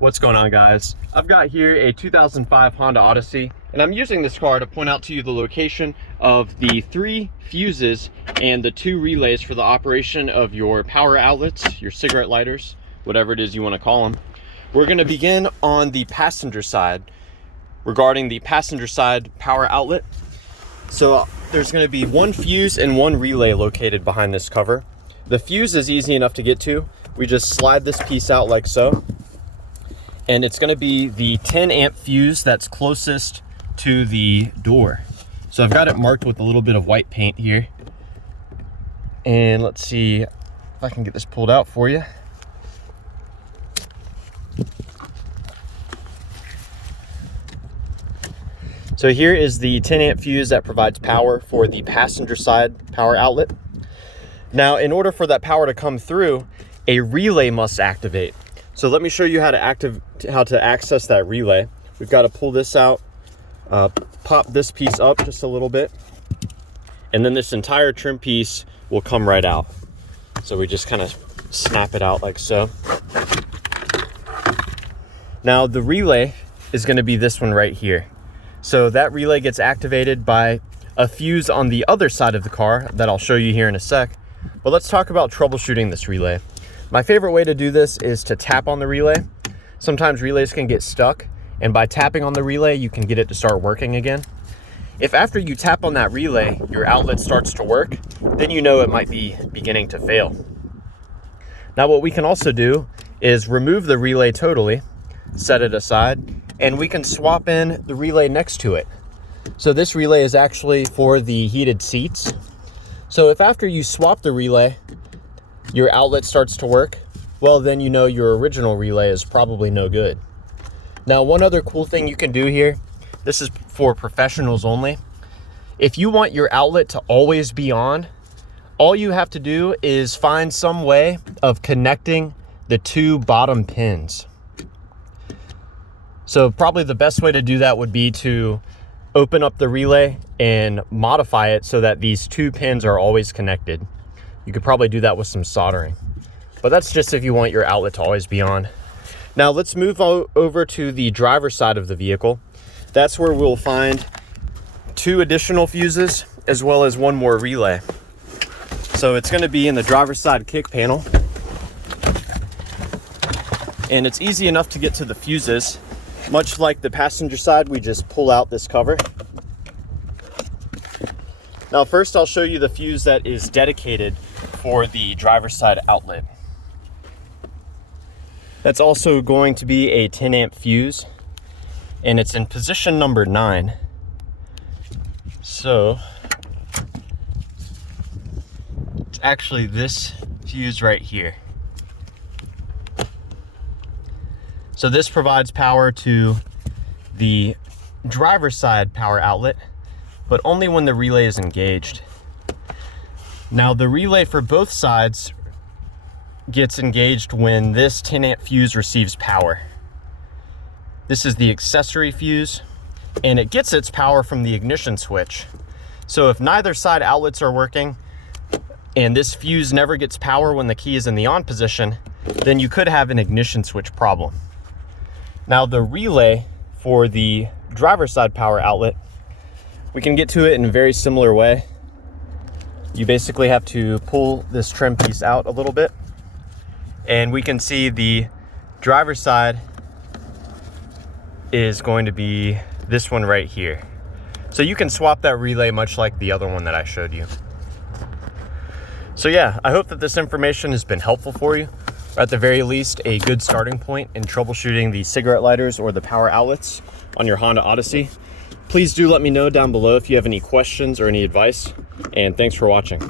What's going on, guys? I've got here a 2005 Honda Odyssey, and I'm using this car to point out to you the location of the 3 fuses and the 2 relays for the operation of your power outlets, your cigarette lighters, whatever it is you want to call them. We're going to begin on the passenger side regarding the passenger side power outlet. So there's going to be 1 fuse and 1 relay located behind this cover. The fuse is easy enough to get to. We just slide this piece out like so. And it's going to be the 10 amp fuse that's closest to the door. So I've got it marked with a little bit of white paint here. And let's see if I can get this pulled out for you. So here is the 10 amp fuse that provides power for the passenger side power outlet. Now, in order for that power to come through, a relay must activate. So let me show you how to access that relay. We've got to pull this out, pop this piece up just a little bit, and then this entire trim piece will come right out. So we just kind of snap it out like so. Now the relay is going to be this one right here. So that relay gets activated by a fuse on the other side of the car that I'll show you here in a sec. But let's talk about troubleshooting this relay. My favorite way to do this is to tap on the relay. Sometimes relays can get stuck, and by tapping on the relay, you can get it to start working again. If after you tap on that relay, your outlet starts to work, then you know it might be beginning to fail. Now what we can also do is remove the relay totally, set it aside, and we can swap in the relay next to it. So this relay is actually for the heated seats. So if after you swap the relay, your outlet starts to work, well, then you know your original relay is probably no good. Now, one other cool thing you can do here, this is for professionals only. If you want your outlet to always be on, all you have to do is find some way of connecting the 2 bottom pins. So probably the best way to do that would be to open up the relay and modify it so that these 2 pins are always connected. You could probably do that with some soldering, but that's just if you want your outlet to always be on. Now let's move over to the driver's side of the vehicle. That's where we'll find 2 additional fuses as well as 1 more relay. So it's going to be in the driver's side kick panel. And it's easy enough to get to the fuses. Much like the passenger side, we just pull out this cover. Now first I'll show you the fuse that is dedicated for the driver's side outlet. That's also going to be a 10 amp fuse, and it's in position number 9. So it's actually this fuse right here. So this provides power to the driver's side power outlet, but only when the relay is engaged. Now the relay for both sides gets engaged when this 10 amp fuse receives power. This is the accessory fuse, and it gets its power from the ignition switch. So if neither side outlets are working and this fuse never gets power when the key is in the on position, then you could have an ignition switch problem. Now the relay for the driver's side power outlet, we can get to it in a very similar way. You basically have to pull this trim piece out a little bit, and we can see the driver's side is going to be this one right here. So you can swap that relay much like the other one that I showed you. So yeah, I hope that this information has been helpful for you, or at the very least a good starting point in troubleshooting the cigarette lighters or the power outlets on your Honda Odyssey. Please do let me know down below if you have any questions or any advice, and thanks for watching.